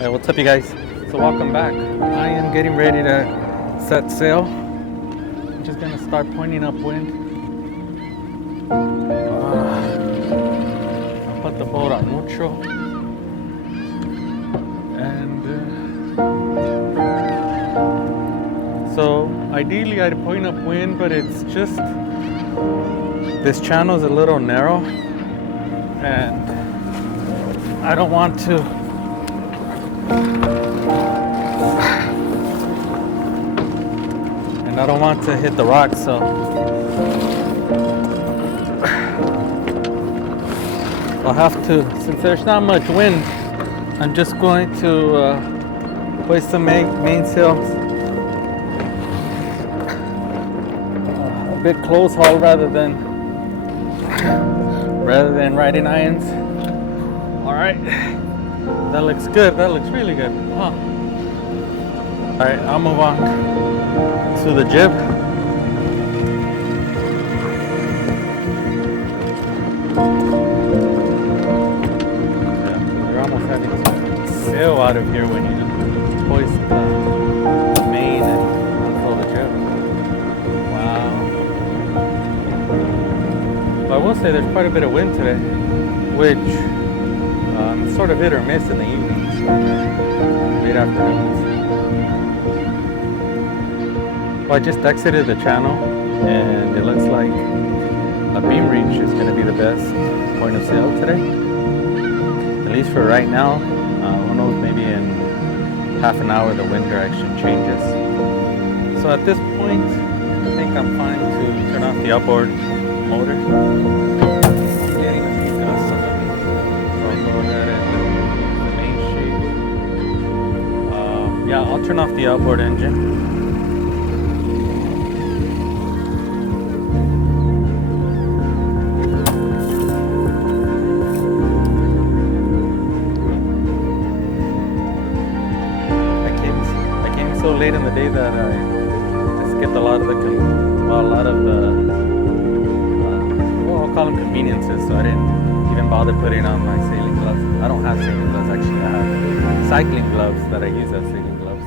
Hey, what's up, you guys? So welcome back. I am getting ready to set sail. I'm just gonna start pointing upwind. Put the boat on neutral, and so ideally I'd point upwind, but it's just this channel is a little narrow, and I don't want to. And I don't want to hit the rocks, so I'll have to, since there's not much wind, I'm just going to hoist the mainsail a bit close haul rather than riding irons. All right, that looks good. That looks really good, huh? All right, I'll move on to the jib. Yeah, you're almost having to sail out of here when you hoist the main and unfurl the jib. Wow. Well, I will say there's quite a bit of wind today, which sort of hit or miss in the evenings, late afternoons. Well, I just exited the channel, and it looks like a beam reach is going to be the best point of sail today. At least for right now. Who knows, maybe in half an hour the wind direction changes. So at this point, I think I'm fine to turn off the outboard motor. Getting a few gusts on it. So I'll go ahead and the main sheet. Yeah, I'll turn off the outboard engine. So late in the day that I skipped a lot of the well, I'll call them conveniences. So I didn't even bother putting on my sailing gloves. I don't have sailing gloves actually. I have cycling gloves that I use as sailing gloves.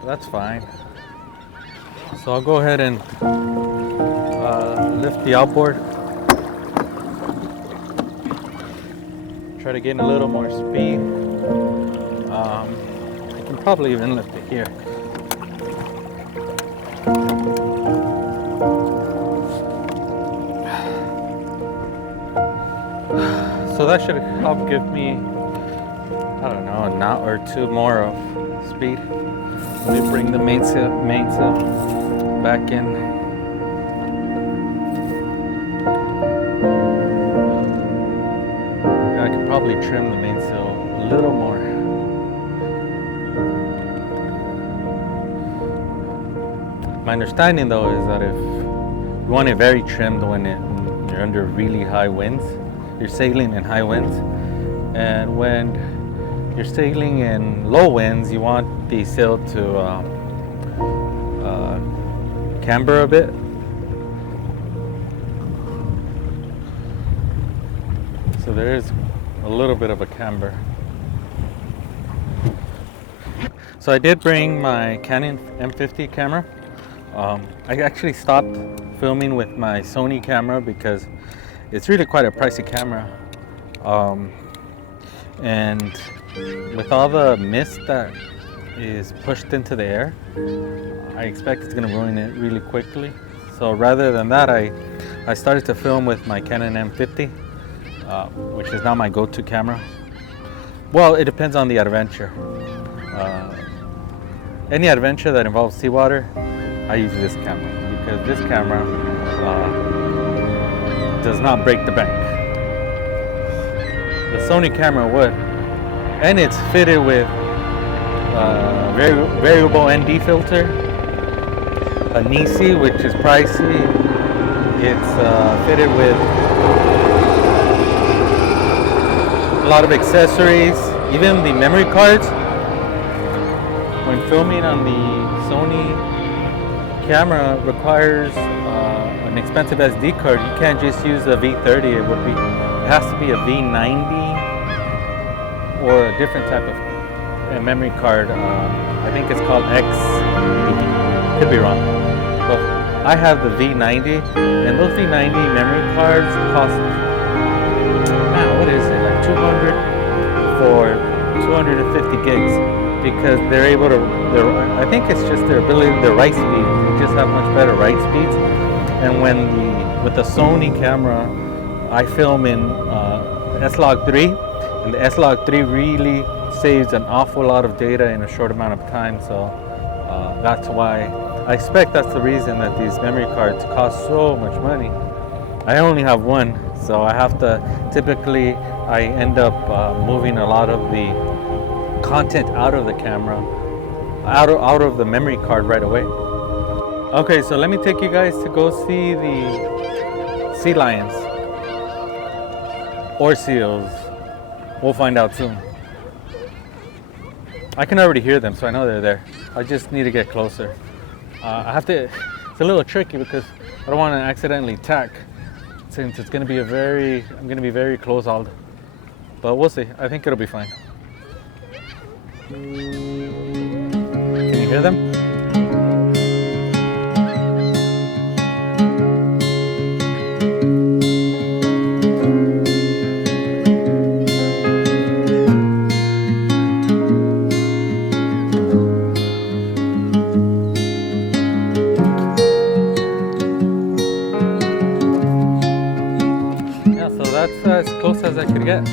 But that's fine. So I'll go ahead and lift the outboard. Try to gain a little more speed. I can probably even lift it here. So that should help give me, I don't know, a knot or two more of speed. Let me bring the mainsail back in. Yeah, I could probably trim the mainsail a little more. My understanding though is that if you want it very trimmed when you're under really high winds, you're sailing in high winds, and when you're sailing in low winds, you want the sail to camber a bit. So there is a little bit of a camber. So I did bring my Canon M50 camera. I actually stopped filming with my Sony camera because it's really quite a pricey camera. And with all the mist that is pushed into the air, I expect it's going to ruin it really quickly. So rather than that, I started to film with my Canon M50, which is now my go-to camera. Well, it depends on the adventure. Any adventure that involves seawater, I use this camera because this camera does not break the bank. The Sony camera would, and it's fitted with variable ND filter, a Nisi, which is pricey. It's fitted with a lot of accessories, even the memory cards. When filming on the Sony camera requires an expensive SD card. You can't just use a V30. It has to be a V90 or a different type of memory card. I think it's called X. Could be wrong. But I have the V90, and those V90 memory cards cost, man, what is it, like 200 for 250 gigs, because they're able to, I think it's just their ability, their write speed. They just have much better write speeds. And with the Sony camera, I film in S-Log3, and the S-Log3 really saves an awful lot of data in a short amount of time. So that's why I expect that's the reason that these memory cards cost so much money. I only have one, so I have to, typically I end up moving a lot of the content out of the camera, out of the memory card right away. Okay, so let me take you guys to go see the sea lions or seals. We'll find out soon. I can already hear them, so I know they're there. I just need to get closer. I have to, it's a little tricky because I don't want to accidentally tack, since it's going to be I'm going to be very close-hauled. But we'll see. I think it'll be fine. Can you hear them? That's as close as I could get.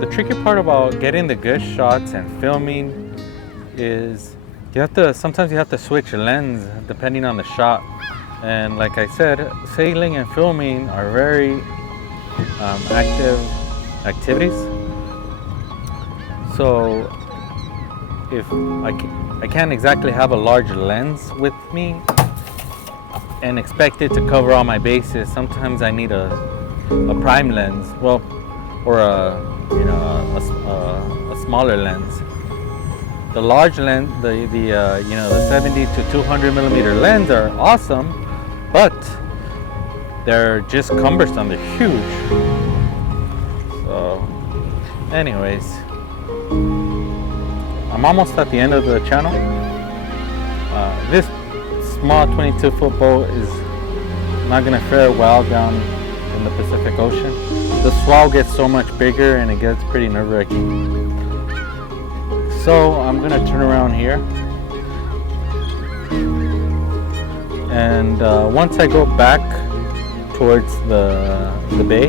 The tricky part about getting the good shots and filming is sometimes you have to switch lens depending on the shot. And like I said, sailing and filming are very active activities. So if I can't exactly have a large lens with me and expect it to cover all my bases. Sometimes I need a prime lens, well, or a smaller lens. The large lens, the 70 to 200 millimeter lens are awesome, but they're just cumbersome. They're huge. So, anyways, I'm almost at the end of the channel. This small 22-foot boat is not gonna fare well down in the Pacific Ocean. The swell gets so much bigger and it gets pretty nerve-wracking. So I'm gonna turn around here, and once I go back towards the bay,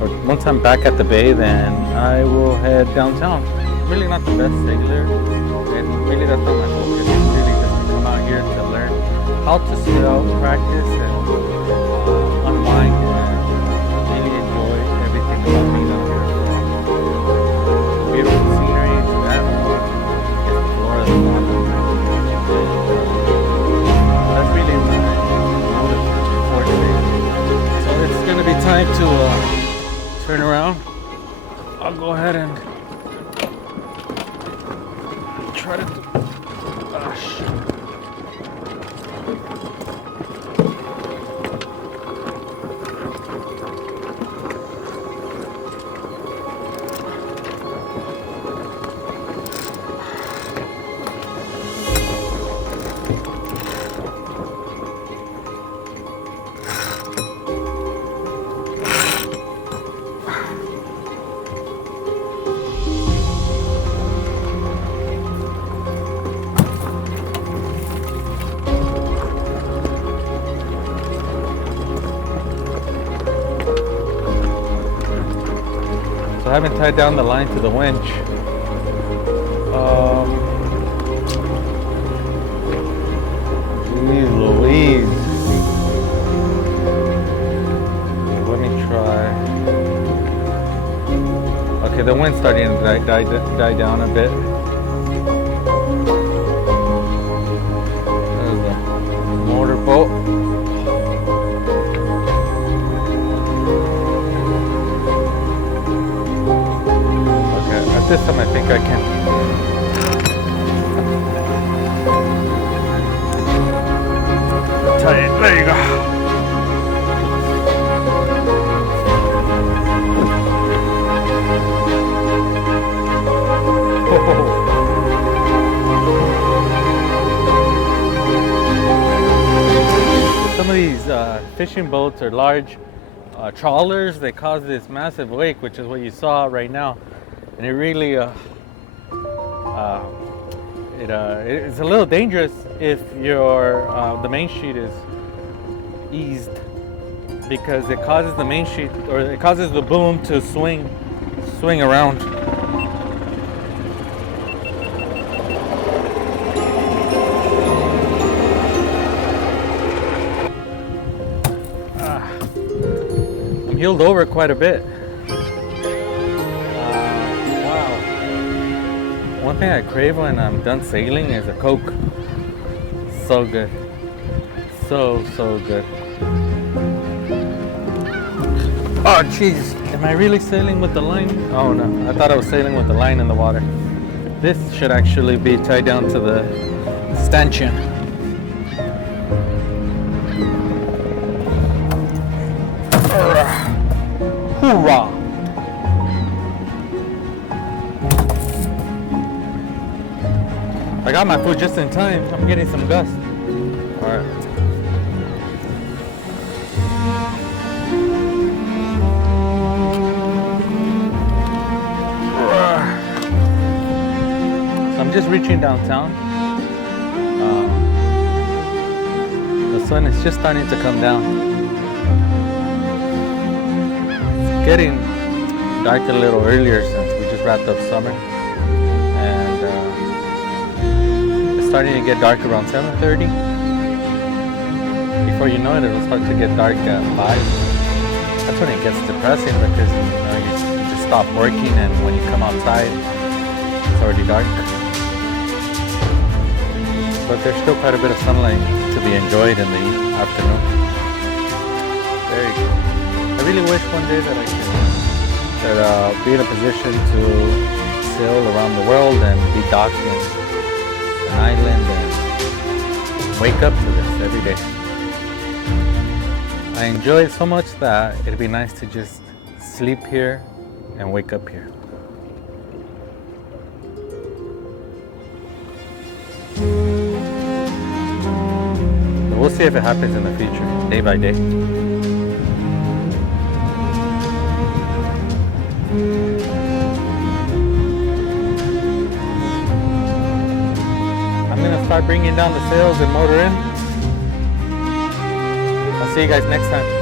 or once I'm back at the bay, then I will head downtown. I'm really not the best sailor, and really that's not my focus. It's really just to come out here to learn how to sail, practice, and unwind, and really enjoy everything about being out here. Beautiful scenery, the animals, the flora, the fauna. That's really my motive for today. So it's gonna be time to turn around. I'll go ahead and try to I haven't tied down the line to the winch. Jeez Louise. Let me try. Okay, the wind's starting to die down a bit. There's the motorboat. This time I think I can. Tie it. There you go. fishing boats or large trawlers, they cause this massive wake, which is what you saw right now, and it really it's a little dangerous if your the main sheet is eased, because it causes the main sheet, or it causes the boom to swing around. I'm heeled over quite a bit. Wow. One thing I crave when I'm done sailing is a Coke. So good. So good. Oh jeez. Am I really sailing with the line? Oh no, I thought I was sailing with the line in the water. This should actually be tied down to the stanchion. Hoorah! I got my food just in time. I'm getting some gust. Alright. So I'm just reaching downtown. The sun is just starting to come down. It's getting dark a little earlier since we just wrapped up summer. And it's starting to get dark around 7:30. Before you know it, it'll start to get dark at 5. That's when it gets depressing, because you just stop working, and when you come outside, it's already dark. But there's still quite a bit of sunlight to be enjoyed in the afternoon. Very good. I really wish one day that I could be in a position to sail around the world and be docked in an island and wake up to this every day. I enjoy it so much that it'd be nice to just sleep here and wake up here. But we'll see if it happens in the future, day by day. I'm gonna start bringing down the sails and motor in. I'll see you guys next time.